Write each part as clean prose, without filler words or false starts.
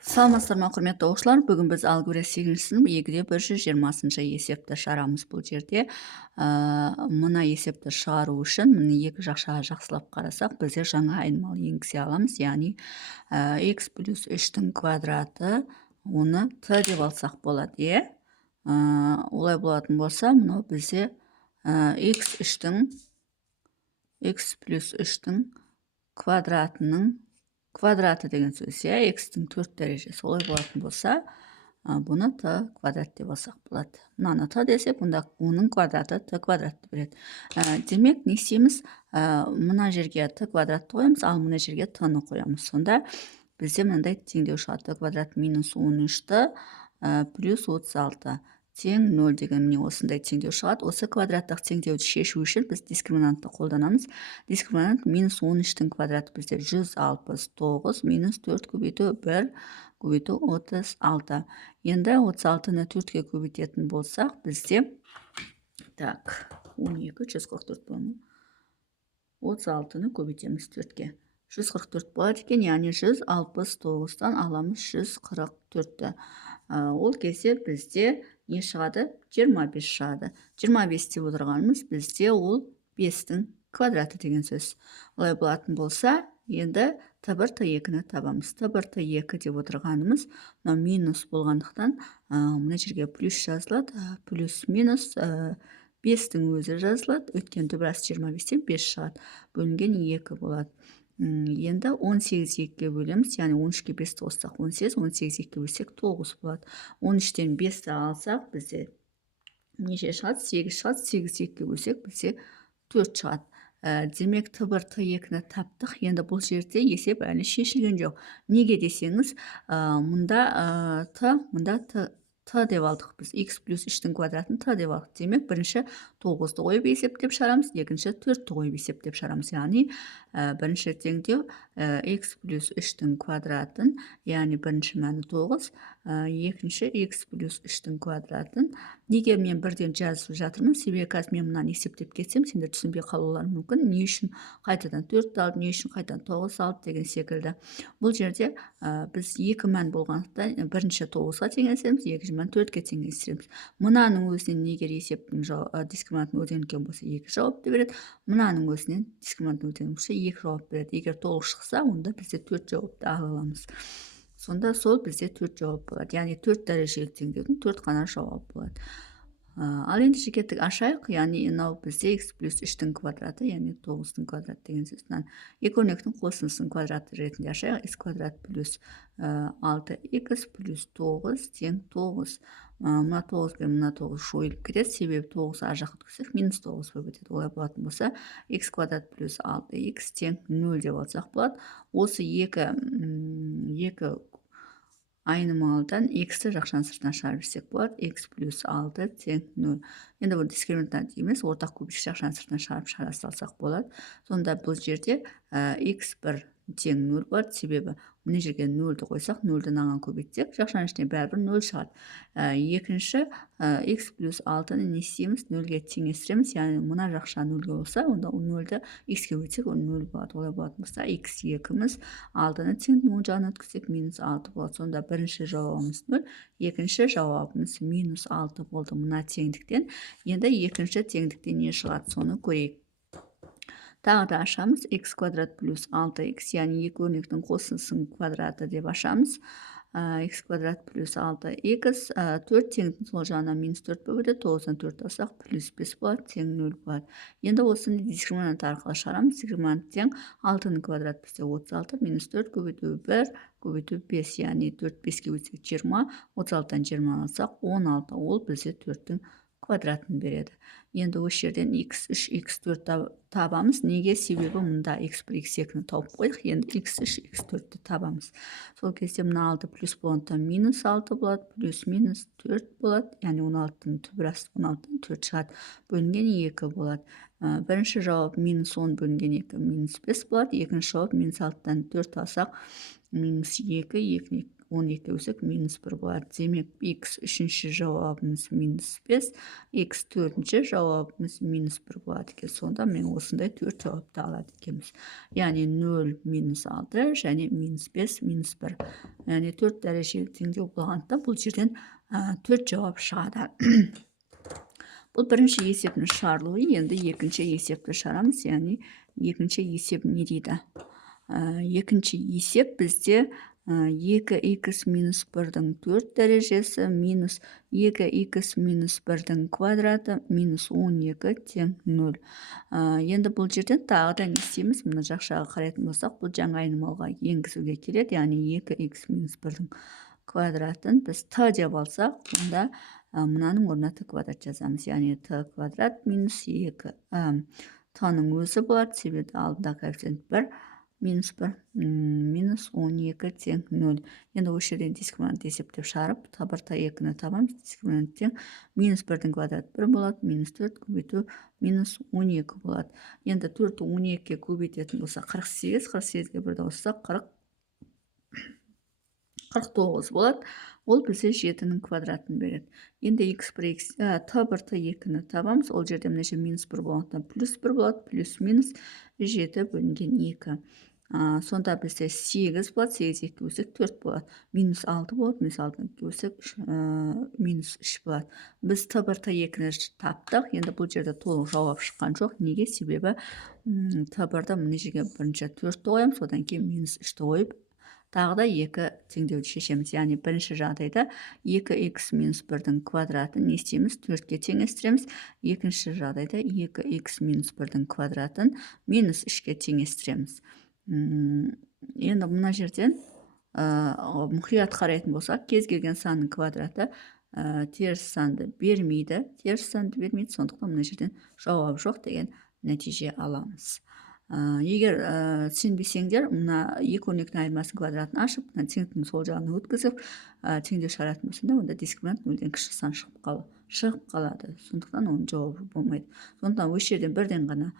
Саламатсыздар ма, құрметті оқушылар? Бүгін біз алгебра 8-ші сынып 2-де 120-шы есепті шығарамыз. Бұл жерде мына есепті шығару үшін міне екі жақшаға жақсылап қарасақ, бізде жаңа айнымалы енгізе аламыз. Яғни x плюс 3-тің квадраты, оны t деп алсақ болады, е? Олай болатын болса, мынау бізде x плюс 3-тің квадратының квадраты деген сөз, x-тің 4 дәрежесі. Олай болатын болса, бұны t квадрат деп алсақ болады. Мынаны t десек, бұнда оның квадраты t квадратты береді. Демек, не істейміз? Мына жерге t квадратты қоямыз, ал мына жерге t-ны қоямыз. Сонда бізде мынандай теңдеу шығады. T квадрат минус 13t плюс 36 тең 0 деген міне осындай теңдеу шығады. Осы квадраттық теңдеуді шешу үшін біз дискриминантты қолданамыз. Дискриминант минус 13-тің квадраты бізде 169 минус 4 көбейту 1 көбейту 36. Енді 36-ны 4-ке көбейтетін болсақ, бізде 12, 144 болады. 36-ны көбейтеміз 4-ке. 144 болады екен, яғни 169-тан аламыз 144-ті. Ол кезде бізде не шығады? 25 шығады. 25 деп отырғанымыз бізде ол 5-тің квадраты деген сөз. Олай болатын болса, енді t1, t2-ні табамыз. t1, t2 деп отырғанымыз минус болғандықтан, мына жерге плюс жазылады, плюс минус 5-тің өзі жазылады, өткен түбірас 25-тен 5 шығады. Бөлінген 2 болады. Енді 18 2-ге бөлеміз, яғни 13-ке 5-ті қоссақ 18, 18 2-ге бөлсек 9 болады. 13-тен 5-ті алсақ, бізде неше шығады? 8 шығады. 8 2-ге бөлсек, бізде 4 шығады. Демек, t1, t2-ні таптық. Енді бұл жерде есеп әлі шешілген жоқ. Неге десеңіз, мұнда t деп алдық біз. X плюс 3-тің квадратын t деп алдық. Демек, бірінші 9-ды қойып есептеп шығарамыз, екінші 4-ті қойып есептеп шығарамыз. Яғни, бірінші теңдеу x плюс 3-тің квадратын, яғни бірінші мәні 9, екінші x плюс 3-тің квадратын. Неге мен бірден жазып жатырмын? Себебі қазір мен мұнан есептеп кетсем, сендер түсінбей қалуларың мүмкін. Не үшін қайтадан 4 алды, не үшін қайтадан 9 алды деген секілді. Бұл жерде біз 2 мән болғандықтан бірінші 9-ға теңесеміз, екінші мән 4-ке теңесеміз. Мұнаның өзінен егер есептің дискриминантын өтенген болса 2 жауапты береді. Мұнаның өзінен дискриминантын өтенген болса 2 жауап береді. Егер толық шықса, онда бізде 4 жауапты ала аламыз. Сонда сол бізде 4 жауап болады. Яғни 4 дәрежелі теңдеудің 4 қана жауап болады. Ал енді жекеттік ашайық, яғни мынау бізде x плюс 3-тің квадраты, яғни 9-тың квадраты деген сөзден. Екі өрнектің қосындысының квадраты ретінде ашайық. X квадрат плюс 6x плюс 9 тең 9. Мына 9 пен мына 9 жойылып кетеді, себебі 9 ар жаққа өткізсек минус 9 болып кетеді. Олай болатын болса, x квадрат плюс 6x тең 0 деп алсақ болады. Осы екі айнымалыдан x-ті жақшаның сыртына шығарып жіберсек болады. X плюс 6 тең 0. Енді бұл дискриминант емес, ортақ көбейтгіш жақшаның сыртына шығара салсақ болады. Сонда бұл жерде x1 тең 0 болады, себебі мына жерге 0-ді қойсақ, 0-ді наған көбейтсек, жақшаның ішіне бәрібір 0 шығады. Екінші x плюс 6-ны не істейміз? 0-ге теңестіреміз, яғни мына жақша 0-ге болса, онда 0-ді x-ге өтсек, ол 0 болады. Олай болатын болса, x2-міз 6-ны тең 0 жағына өткізсек, минус 6 болады. Сонда бірінші жауабымыз 0, екінші жауабымыз минус 6 болды мына теңдіктен. Енді екінші теңдіктен не шығады? Соны көрейік. Тағы да ашамыз. X квадрат плюс 6x, яғни екі өрнектің қосындысының квадраты деп ашамыз. X квадрат плюс 6x, 4 теңдіктің сол жағына минус 4 бөледі, 9-дан 4 алсақ, плюс 5 болады, тең 0 болады. Енді осыны дискриминант арқылы шығарамыз. Дискриминант тең 6-ның квадраты бізде 36, минус 4 көбейту 1 көбейту 5, яғни 4 5-ке бөлсек 20, 36-дан 20 алсақ 16, ол бізде 4-тің квадратын береді. Енді осы жерден x3, x4 табамыз. Неге? Себебі мұнда x1, x2-ні тауып қойдық. Енді x3, x4-ті табамыз. Сол кезде мына 6 плюс болғандықтан минус 6 болады, плюс минус 4 болады. Яғни 16-ның түбірасы 16-дан 4 шығады. Бөлінген 2 болады. Бірінші жауап минус 10 бөлінген 2 минус 5 болады. Екінші жауап минус 6-дан 4 алсақ, минус 2, 12 өсек минус 1 болады. Демек, x үшінші жауабымыз минус 5, x төртінші жауабымыз минус 1 болады екен. Сонда мен осындай 4 жауапты алады екенбіз. Яғни 0 минус 6 және минус 5 минус 1. Яғни 4 дәрежелі теңдеу болғандықтан бұл жерден 4 жауап шығады. Бұл бірінші есептің шығарылуы. Енді екінші есепті шығарамыз. Яғни екінші есеп не дейді? Екінші есеп бізде 2х минус 1-дің 4 дәрежесі минус 2х минус 1-дің квадраты минус 12 тең 0. Енді бұл жерден тағы да не істейміз? Мына жақшаға қарайтын болсақ, бұл жаңа айнымалыға енгізуге келеді. Яғни 2х минус 1-дің квадратын біз т деп алсақ, онда мынаның орнына т квадрат жазамыз. Яғни т квадрат минус 2. Т-ның өзі болады, себебі алдында коэффициент 1, минус 1, минус 12 тең 0. Енді осы жерден дискриминант есептеп шығарып, табыр т2-ні табамыз. Дискриминант тең минус 1-дің квадраты 1 болады, минус 4 көбейту минус 12 болады. Енді 4-ті 12-ке көбейтетін болса 48, 48-ге 1-ді қоссақ 49 болады. Ол бізде 7-ның квадратын береді. Енді т1 т2-ні табамыз. Ол жерде мына минус 1 болғандықтан плюс 1 болады. Плюс минус 7 бөлінген 2. Сонда бізде 8 болады. 8 2 өсек 4 болады. Минус 6 болады. Минус 6 2 өсек минус 3 болады. Біз т1 т2-ні таптық. Енді бұл жерде толық жауап шыққан жоқ. Неге? Себебі т1-да мына жерге бірінші 4-ті қоямыз, содан кейін минус 3-ті қойып, тағы да 2 теңдеуді шешеміз. Яғни бірінші жағдайда 2х минус 1-дің квадратын не істейміз? 4-ке теңестіреміз. Екінші жағдайда 2х минус 1-дің квадратын минус 3-ке теңестіреміз. Енді мына жерден мұқият қарайтын болсақ, кез келген санның квадраты теріс санды бермейді. Сондықтан мына жерден жауап жоқ деген нәтиже аламыз. Егер сенбесеңдер, мына екі өрнектің айырмасының квадратын ашып, теңдіктің сол жағына өткізіп, теңдеу шығаратын болсаңда, онда дискриминант 0-ден кіші сан шығып қалады. Сондықтан оның жауабы болмайды. Сондықтан осы жерден бірден ғана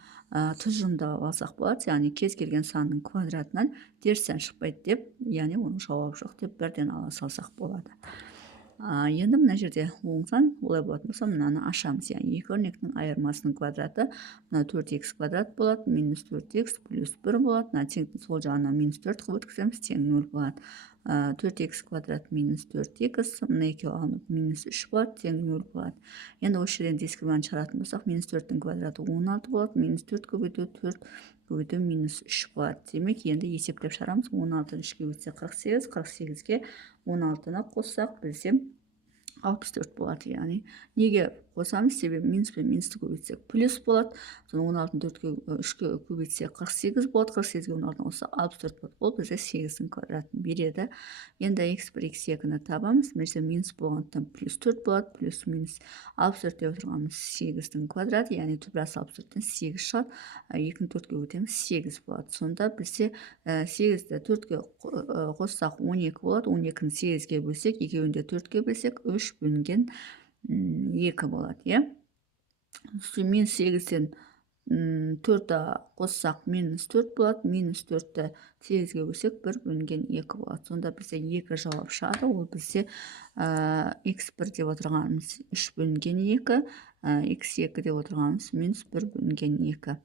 тұжырымдап алсақ болады, яғни кез келген санның квадратынан теріс сан шықпайды деп, яғни оның жауабы жоқ деп бірден ала салсақ болады. Енді мына жерде оң сан, олай болатын болса, мынаны ашамыз. Яғни екі өрнектің айырмасының квадраты мына 4х квадрат болады, минус 4х плюс 1 болады. Мына теңдіктің сол жағына минус 4 қылып өткіземіз, тең 0 болады. 4х квадрат минус 4х, мына екеуі алынып минус 3 болады, тең 0 болады. Енді осы жерден дискриминант шығаратын болсақ, минус 4-дің квадраты 16 болады, минус 4 көбейту 4 көбейту минус 3 болады. Демек, енді есептеп шығарамыз. 16-ны 3-ке өтсе 48, 48-ге 16-ны қоссақ, бізде 64 болады. Яғни неге қосамыз? Себебі минус пен минусты көбейтсек плюс болады. Соны 16-ны 3-ке көбейтсек 48 болады. 48-ге 16-ны қоссақ 64 болады. Ол бізде 8-дің квадратын береді. Енді x1 x2-ні табамыз. Мына минус болғандықтан плюс 4 болады. Плюс минус 64 деп отырғанымыз 8-дің квадраты, яғни түбірасы 64-тен 8 шығады. 2-ні 4-ке өтеміз 8 болады. Сонда бізде 8-ді 4-ке қоссақ 12 болады. 12-ні 8-ге бөлсек, екеуінде 4-ке бөлсек 3 бөлінген 2 болады. Минус 8-ден 4-ді қоссақ минус 4 болады. Минус 4-ді 8-ге бөлсек 1 бөлінген 2 болады. Сонда бізде 2 жауап шығады. Ол бізде x1 деп отырғанымыз 3 бөлінген 2, x2 деп отырғанымыз минус 1 бөлінген 2.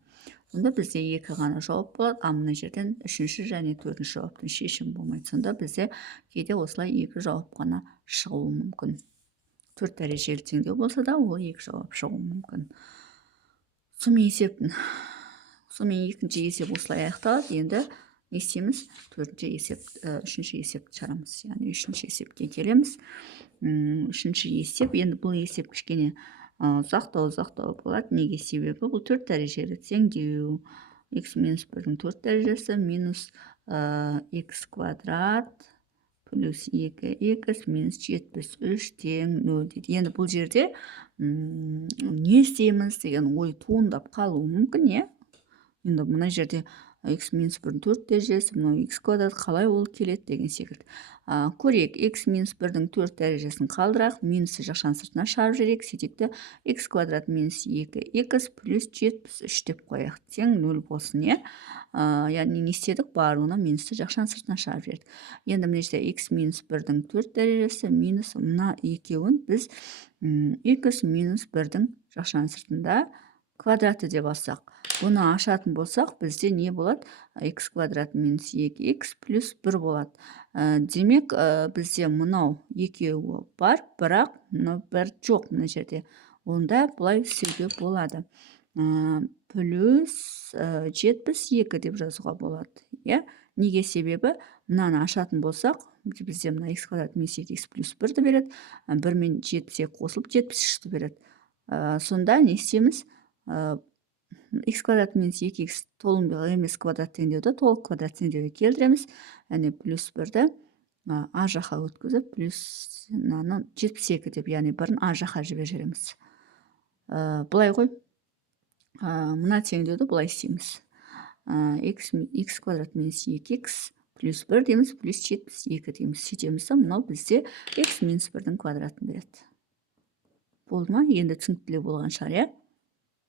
Сонда бізде 2 ғана жауап болады. Мына жерден 3-ші және 4-ші жауаптың шешімі болмайды. Сонда бізде кейде осылай 2 жауап қана шығуы мүмкін. 4 дәрежелі теңдеу болса да, ол 2 жауап шығуы мүмкін. Сонымен екінші есеп осылай аяқталады. Енді не істейміз? Үшінші есепті шығарамыз. Яғни үшінші есепке келеміз. Үшінші есеп, енді бұл есеп кішкене ұзақтау болады. Неге? Себебі бұл 4 дәрежелі теңдеу. X минус 1-дің 4 дәрежесі минус x квадрат плюс 2х минус 73 тең 0 дейді. Енді бұл жерде не істейміз деген ой туындап қалуы мүмкін, Енді мына жерде x минус 1-дің 4 дәрежесі, мынау x квадрат қалай ол келеді деген секілді. Көрейік, x минус 1-дің 4 дәрежесін қалдырақ, минусты жақшаның сыртына шығарып жіберейік. Сөйтекті x квадрат минус 2x плюс 73 деп қояйық. Тең 0 болсын, е? Яғни не істедік? Барлығына минусты жақшаның сыртына шығарып жібердік. Енді мына жерде x минус 1-дің 4 дәрежесі минус мына екеуін біз x минус 1-дің жақшаның сыртында квадраты деп алсақ, бұны ашатын болсақ, бізде не болады? X квадрат минус 2x плюс 1 болады. Демек, бізде мұнау екеуі бар, бірақ мұнау бір жоқ мына жерде. Онда бұлай істеуге болады. Плюс 72 деп жазуға болады. Неге себебі? Мынаны ашатын болсақ, бізде мына x квадрат минус 2x плюс 1-ді береді. 1 мен 72 қосылып 73-ті береді. Сонда не істейміз? X квадрат минус 2x толымды емес квадрат теңдеуді толық квадрат теңдеуге келтіреміз. Яғни плюс 1-ді а жаққа өткізіп, плюс 72 деп, яғни 1-ін а жаққа жібереміз. Бұлай ғой. Мына теңдеуді бұлай істейміз. X квадрат минус 2x плюс 1 дейміз, плюс 72 дейміз. Сөйтеміз, мынау бізде x минус 1-дің квадратын береді. Болды ма? Енді түсініктілеу болған шығар,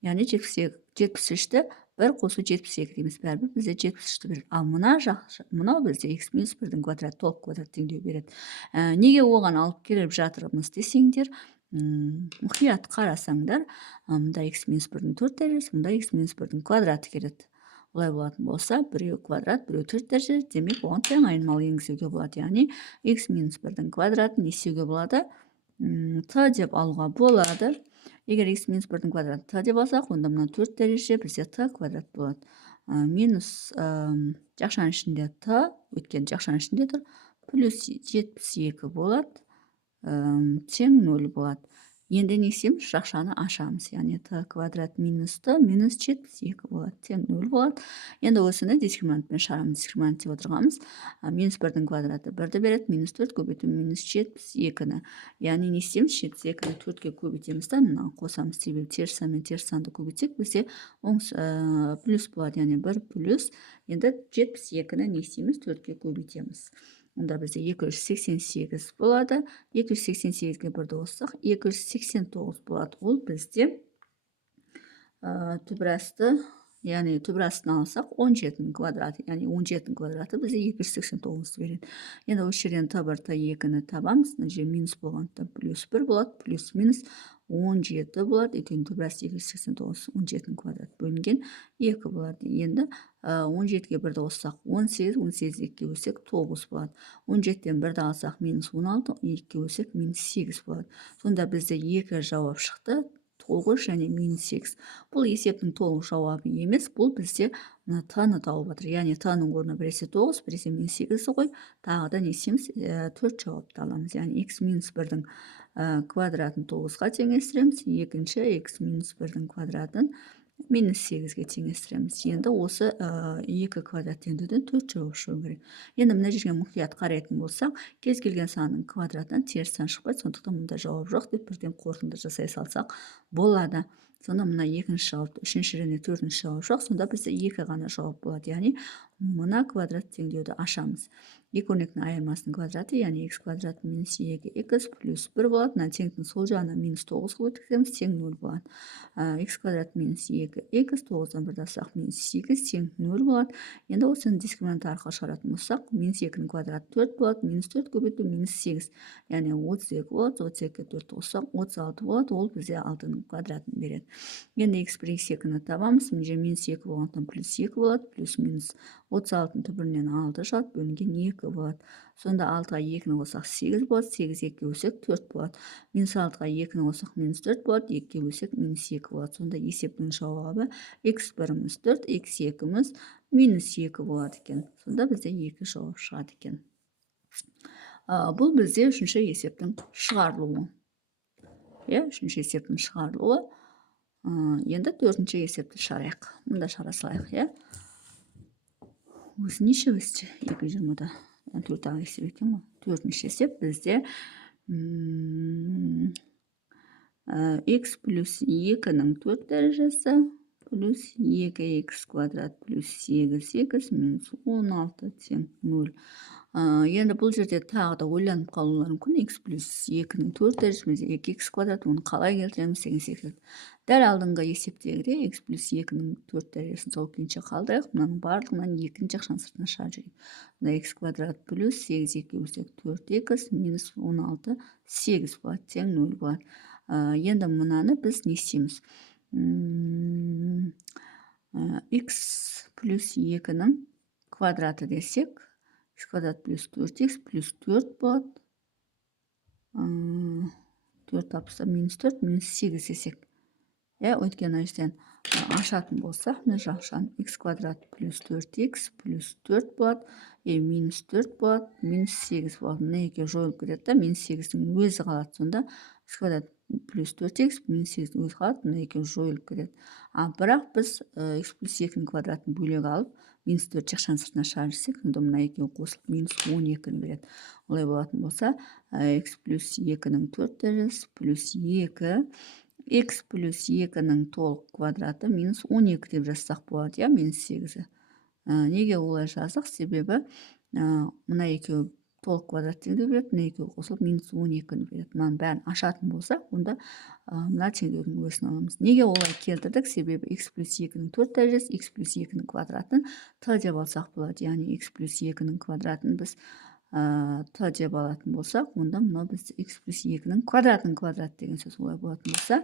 яғни 73-ті 1 қосу 72 дейміз. Бәрібір бізде 73-ті береді. Ал мынау бізде x минус 1-дің квадраты толық квадрат теңдеу береді. Неге оған алып келіп жатырмыз десеңдер, мұқият қарасаңдар, мұнда x минус 1-дің 4 дәрежесі, мұнда x минус 1-дің квадраты келеді. Олай болатын болса, біреу квадрат, біреу 4 дәреже, демек оған тең айнымалы енгізуге болады. Яғни x минус 1-дің квадратын не істеуге болады? Т деп алуға болады. Егер x минус 1-дің квадраты т деп алсақ, онда мына 4 дәреже бізде т квадрат болады. Минус жақшаның ішінде т, өткен жақшаның ішінде тұр, плюс 72 болады, тең 0 болады. Енді не істейміз? Жақшаны ашамыз. Яғни т квадрат минус т минус 72 болады. Тең 0 болады. Енді осыны дискриминантпен шығарамыз. Дискриминант деп отырғанымыз минус 1-дің квадраты 1-ді береді, минус 4 көбейту минус 72-ні. Яғни не істейміз? 72-ні 4-ке көбейтеміз да, мына қосамыз. Себебі теріс сан мен теріс санды көбейтсек, бізде плюс болады. Яғни 1 плюс. Енді 72-ні не істейміз? 4-ке көбейтеміз. Онда бізде 288 болады. 288-ге 1-ді қоссақ, 289 болады. Ол бізде түбірасты, яғни түбірастын алсақ 17-дің квадраты, яғни 17-дің квадраты бізде 289 береді. Енді осы жерден Т1, Т2-ні табамыз. Мына жерде минус болғандықтан плюс 1 болады, плюс минус 17 болады. Өйткені түбірасты 289, 17-дің квадраты бөлінген 2 болады. Енді 17-ге 1-ді қоссақ 18, 18-ге 2 бөлсек 9 болады. 17-ден 1-ді алсақ минус 16, 2-ге бөлсек минус 8 болады. Сонда бізде 2 жауап шықты. 9 және минус 8. Бұл есептің толық жауабы емес, бұл бізде т-ны тауып отыр. Яғни т-ның орнына біресе 9, біресе минус 8 қой, тағы да не істейміз? 4 жауапты аламыз. Яғни x минус 1-дің квадратын 9-ға теңестіреміз, екінші x минус 1-дің квадратын минус 8-ге теңестіреміз. Енді осы 2 квадрат теңдеуден 4 жауап шығу керек. Енді мына жерге мұқият қарайтын болсақ, кез келген санның квадратынан теріс сан шықпайды, сондықтан мұнда жауап жоқ деп бірден қорытынды жасай салсақ болады. Сонда мына екінші жауап, үшінші және төртінші жауап жоқ, сонда бізде 2 ғана жауап болады. Яғни мына квадрат теңдеуді ашамыз. 2 өрнектің айырмасының квадраты, яғни x квадрат минус 2x плюс 1 болады. Мына теңдіктің сол жағына минус 9-ға өткіземіз, тең 0 болады. X квадрат минус 2x, 9-дан 1-ді алсақ минус 8, тең 0 болады. Енді осыны дискриминант арқылы шығаратын болсақ, минус 2-ның квадраты 4 болады, минус 4 көбейту минус 8, яғни 32 болады, 32-ге 4 қоссақ 36 болады, ол бізде 6-ның квадратын береді. Енді x1, x2-ні табамыз. Мына жерде минус 2 болғандықтан плюс 2 болады, плюс минус 36-ның түбірінен 6 шығады, бөлінген 2 болады. Сонда 6-ға 2-ні қоссақ 8 болады, 8-ге 2 бөлсек 4 болады. Минус 6-ға 2-ні қоссақ минус 4 болады, 2-ге бөлсек минус 2 болады. Сонда есептің жауабы x1-іміз 4, x2-іміз минус 2 болады екен. Сонда бізде 2 жауап шығады екен. Бұл бізде үшінші есептің шығарылуы. Үшінші есептің шығарылуы. Енді төртінші есепті шығарайық. Мұнда шығара салайық. Өзі неше өсті? 220-да. 4-ағы есеп екен ғой. Төртінші есеп бізде x плюс 2-ның 4 дәрежесі плюс 2х квадрат плюс 8х минус 16 тең 0. Енді бұл жерде тағы да ойланып қалулар мүмкін. Х плюс 2-нің 4 дәрежесі 2х квадрат, оны қалай келтіреміз деген секілді. Дәл алдыңғы есептегідей х плюс 2-нің 4 дәрежесін сол күйінше қалдырайық. Мынаның барлығынан екінші жақшаның сыртына шығарып жіберейік. Мына х квадрат плюс 8-2 бөлсек 4х минус 16 8 болады тең 0 болады. Енді мынаны біз не істейміз? Х плюс 2-нің квадраты десек, х квадрат плюс 4х плюс 4 болады. 4 тапса минус 4 минус 8 десек. Өйткені мына жерден ашатын болсақ, мына жақшаны х квадрат плюс 4х плюс 4 болады. Минус 4 болады, минус 8 болады. Мына екеуі жойылып кетеді, минус 8-дің өзі қалады. Сонда х квадрат плюс 4х минус 8-дің өзі қалады, мына екеуі жойылып кетеді. Бірақ біз х плюс 2-нің квадратын бөлек алып, минус 4 жақшаның сыртына шығарып жіберсек, сонда мына екеуі қосылып минус 12-ні береді. Олай болатын болса, х плюс 2-нің 4 дәрежесі плюс 2 х плюс 2-нің толық квадраты минус 12 деп жазсақ болады, минус 8-і. Неге олай жаздық? Себебі мына екеуі толық квадрат теңдеу береді, мына екеуі қосылып минус 12-ні береді. Мынаның бәрін ашатын болсақ, онда мына теңдеудің өзін аламыз. Неге олай келтірдік? Себебі х плюс 2-нің 4 дәрежесі, х плюс 2-нің квадратын т деп алсақ болады. Яғни х плюс 2-нің квадратын біз т деп алатын болсақ, онда мынау біз х плюс 2-нің квадратының квадраты деген сөз. Олай болатын болса,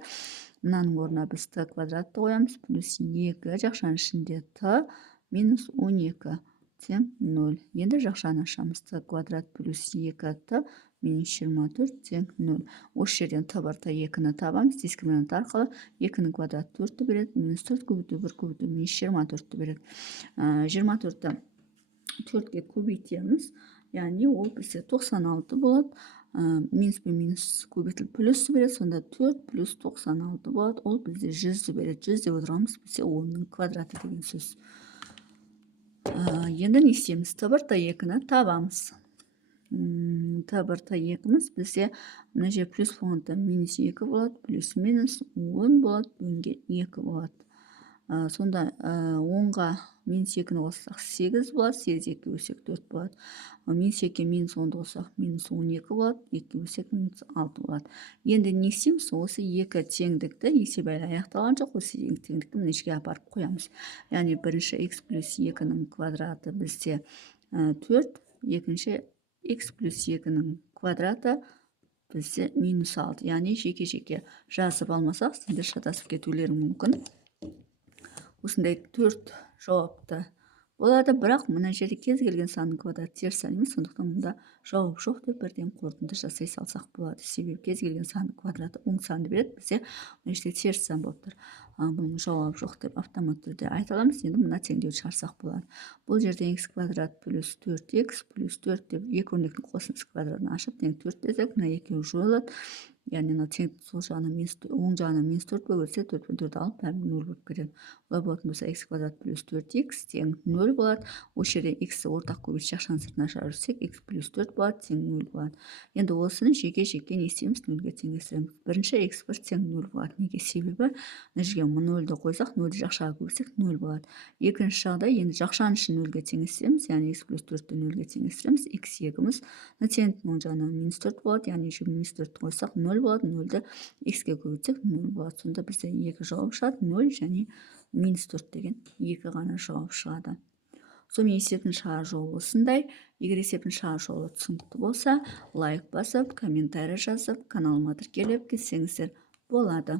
мынаның орнына біз т квадратты қоямыз, плюс 2 жақшаның ішінде т минус 12 тең 0. Енді жақшаны ашамыз. Т квадрат плюс 2т минус 24 тең 0. Осы жерден т бар, т 2-ні табамыз. Дискриминант арқылы 2-нің квадраты 4-ті береді, минус 4 көбейту 1 көбейту минус 24-ті береді. 24-ті 4-ге көбейтеміз. Яғни ол бізде 96 болады. Минус пен минус көбейтіліп плюсті береді. Сонда 4 плюс 96 болады. Ол бізде 100-ді береді. 100 деп отырғанымыз бізде 10-нің квадраты деген сөз. Енді не істейміз? Т бар, т 2-ні табамыз. Т бар, т 2-міз бізде мына жер плюс болғанда минус 2 болады, плюс минус 10 болады, бөлінген 2 болады. Сонда 10-ға минус 2-ні қоссақ 8 болады, 8 2 бөлсек 4 болады. Минус 2 минус 10-ды қоссақ минус 12 болады, 2 бөлсек минус 6 болады. Енді не істейміз? Осы 2 теңдікті есеп әлі аяқталған жоқ, осы теңдікті мына жерге апарып қоямыз. Яғни бірінші х плюс 2-нің квадраты бізде 4, екінші х плюс 2-нің квадраты бізде минус 6. Яғни жеке-жеке жазып алмасақ, сендер шатасып кетулері мүмкін. Осындай 4 жауапты болады, бірақ мына жерде кез келген санның квадраты теріс сан емес, сондықтан мұнда жауап жоқ деп бірден қорытынды жасай салсақ болады. Себебі кез келген санның квадраты оң санды береді, бізде мына жерде теріс сан болып тұр. Бұның жауап жоқ деп автомат түрде айта аламыз. Енді мына теңдеуді шығарсақ болады. Бұл жерде х квадрат плюс 4х плюс 4 деп екі өрнектің қосындысы квадратын ашып, тең 4 десек, мына екеуі жойылады. Яғни мына тең сол жағына оң жағына минус 4 бөлсе, 4 пен 4 алып, бәрі 0 болып кетеді. Олай болатын болса, х квадрат плюс 4х тең 0 болады. Осы жерде х-ті ортақ көбейтіп жақшаның сыртына шығарып жіберсек, х плюс 4 болады, тең 0 болады. Енді осыны жеке-жеке не істейміз? 0-ге теңестіреміз. Бірінші х1 тең 0 болады. Неге? Себебі мына жерге 0-ді қойсақ, 0-ді жақшаға көбейтсек 0 болады. Екінші жағдай, енді жақшаның ішін 0-ге теңестіреміз, яғни х плюс 4-ті 0-ге теңестіреміз. х2-міз теңдіктің оң жағына минус 4 болады, яғни минус 4-ті қойсақ 0 болады, 0-ді х-ге көбейтсек 0 болады. Сонда бізде 2 жауап шығады, 0 және минус 4 деген 2 ғана жауап шығады. Сонымен есептің шығар жолы осындай. Егер есептің шығар жолы түсінікті болса, лайк басып, комментарий жазып, каналыма тіркеліп кетсеңіздер болады.